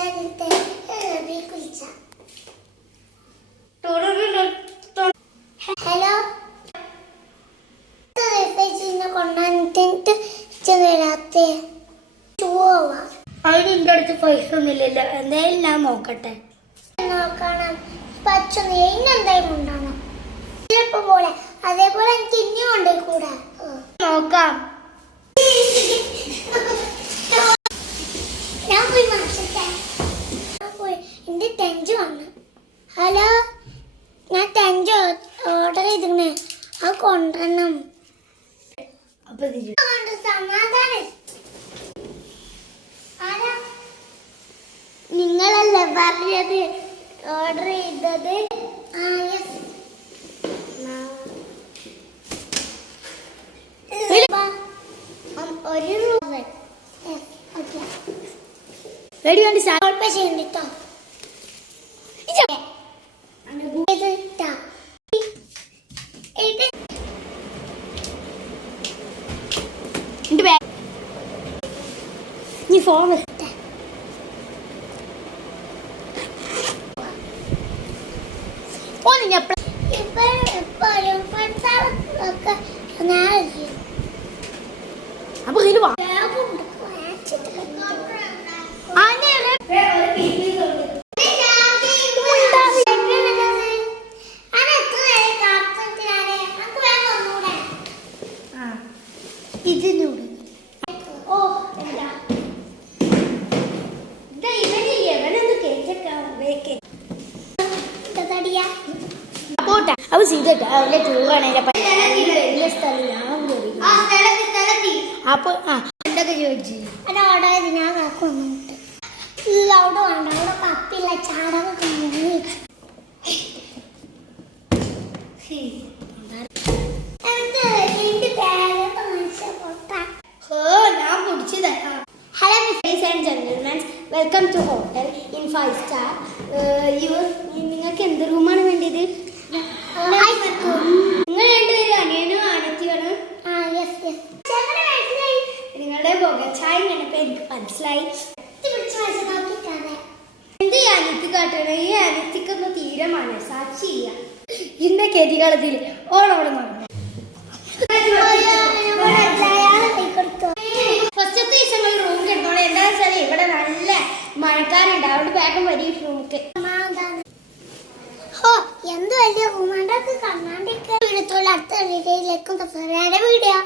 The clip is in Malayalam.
ഹലോ അതിന്റെ അടുത്ത് പൈസ ഒന്നുമില്ലല്ലോ. എന്തായാലും ഞാൻ നോക്കട്ടെ. നോക്കണം എന്തായാലും ഉണ്ടാകണം പോലെ. അതേപോലെ എനിക്ക് ഇനിയും ഉണ്ട് കൂടെ. നോക്കാം. ഞാൻ പോയി എന്റെ ടെൻഷൻ വന്നു. ഹലോ, ഞാൻ ടെൻഷൻ ഓർഡർ ചെയ്തിരുന്നേ. അത് കൊണ്ടുവരണം. സമാധാനം. നിങ്ങളല്ലേ പറഞ്ഞത് ഓർഡർ ചെയ്തത്? ഒരു റെഡി വേണ്ടി ചെയ്യണ്ടിട്ടോ. നീ ഫോൺ വെച്ചിട്ടേ അപ്പൊ ഇതിനോട് അവ ചെയ്തിട്ട് അവന്റെ ടൂറാണ് വലിയ സ്ഥലം. അപ്പൊ എന്തൊക്കെ ചോദിച്ചു ഓർഡർ ചെയ്ത് ഞാൻ കാക്കൊന്നുണ്ട്. അവിടെ വേണ്ട, അവിടെ കപ്പില്ല, ചാടകൊക്കെ ഞാൻ കുടിച്ചു തരാം. Hello ladies and gentlemen, welcome to hotel in 5 star. നിങ്ങൾക്ക് എന്ത് റൂമാണ് വേണ്ടത്? നിങ്ങൾ രണ്ടുപേരും അനിയനും അനത്തിയാണ്. നിങ്ങളുടെ ബോഗച്ചായ ഞാനിപ്പോ എനിക്ക് മനസ്സിലായി. എന്ത് ഈ അനിയത്തി കാട്ടണം? ഈ അനിയത്തിക്കൊന്ന് തീരെ മനസാക്ഷിയില്ല. ഇന്ന ഗതികളത്തിൽ ഓളോടെ നടന്നു. ഫസ്റ്റത്തെ ദിവസങ്ങൾ റൂം കിട്ടണോളെ. എന്താ വെച്ചാൽ ഇവിടെ നല്ല മഴക്കാരുണ്ട്. അവിടെ വേഗം വരും റൂമിക്ക്. എന്ത് വലിയ റൂമാണ്ടൊക്കെ കണ്ണാണ്ടിക്ക് അടുത്ത വീഡിയോയിലേക്കും വീഡിയോ